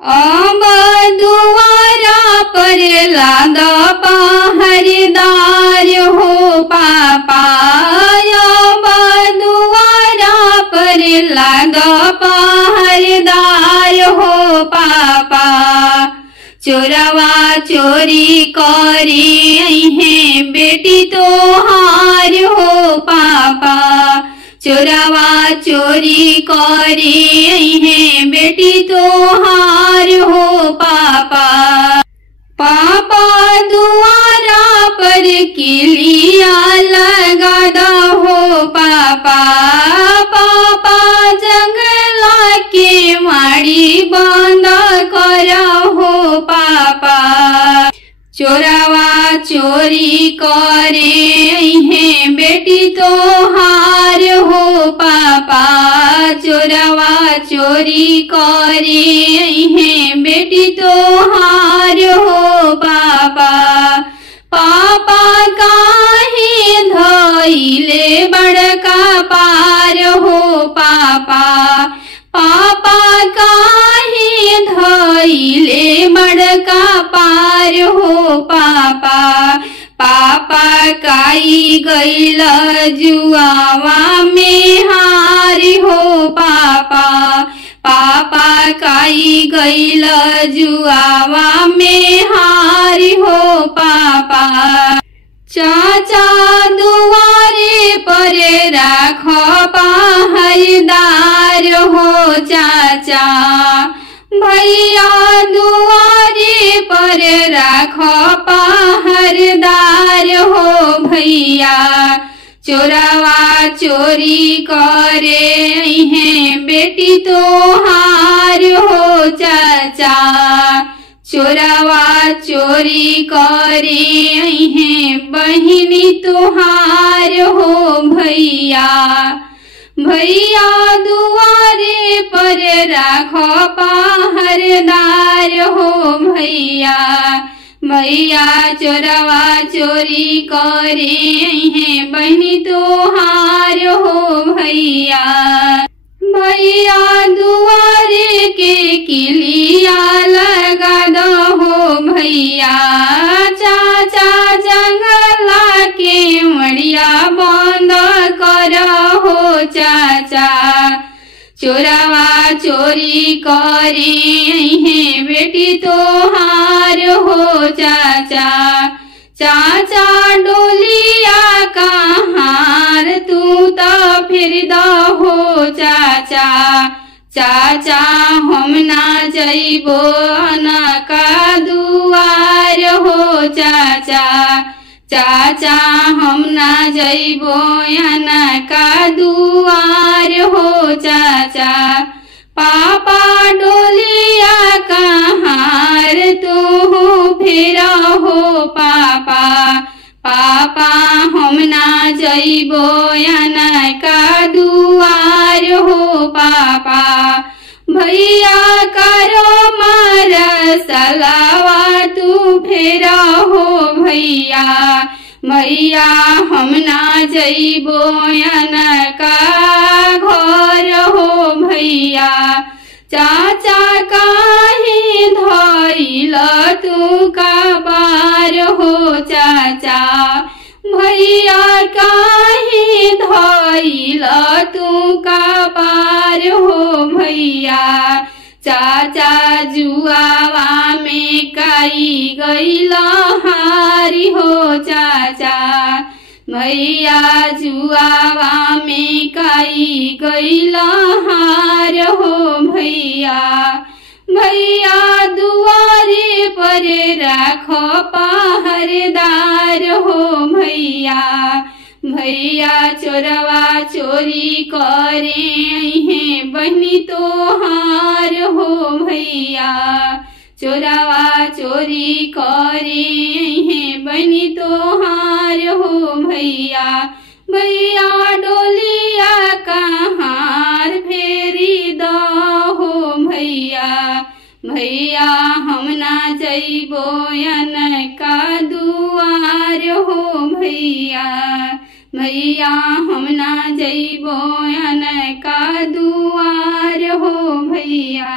अब दुआरा पर लाद पहरेदार हो पापा। अब दुआरा पर लाद पहरेदार हो पापा। चोरवा चोरी करे हैं बेटी तोहार हो पापा। चोरवा चोरी करे हैं बेटी तोहार हो पापा। पापा दुआरा पर किलिया लगा दो हो पापा। पापा जंगला के माड़ी बंद करो हो पापा। चोरवा चोरी करे हैं बेटी तोहार हो पापा। चोरवा चोरी करे हैं बेटी तोहार हो पापा। पापा काहे धइले बड़का पार हो पापा। पापा काहे धइले बड़का पार हो पापा। पापा काई गइल जुआवा में हार हो पापा। पापा काई गइल जुआवा में हार हो पापा। चाचा दुआरे पर राख पहरेदार हो चाचा। भैया दुआरे पर राख पहरेदार हो भैया। चोरवा चोरी करे हैं बेटी तोहार हो चाचा। चोरवा चोरी करे हैं बहिनी तोहार हो भैया। भैया दुआरे पर राख पहरेदार हो भैया। भैया चोरवा चोरी करे हैं बहिनी तोहार हो भैया। भैया दुआरे के किलिया लगा दो हो भैया। चाचा जंगला के मड़िया बंद करो हो चाचा। चोरवा चोरी करे हैं बेटी तोहार हो चाचा। चाचा डोलिया का हार तू तो फिर दो हो चाचा। चाचा हम ना जइबो ना का दुआर हो चाचा। चाचा हम ना जइबो ना का दुआर हो चाचा। पापा डोलिया का हार तू फिर हो पापा। पापा हम ना जइबो ना का दुआर हो पापा। भैया करो मार सलावा तू फिर हो भैया। भैया हम ना जइबो ना का घर हो भैया। चाचा काहे धइल तू का पार हो चाचा। भैया काहे धइल तू का पार हो भैया। चाचा जुआवा में काई गइल हारी हो चाचा। भैया जुआवा में काई गइल हार हो भैया। भैया दुआरे पर राख पहरेदार हो भैया। भैया चोरवा चोरी करे हैं बहिनी तोहार हो भैया। चोरवा चोरी करे हैं बहिनी तोहार हो भैया। भैया डोलिया का हार फेरी दो हो भैया। भैया हम ना जइबो न का दुआर हो भैया। भैया हम ना जइबो न का दुआर हो भैया।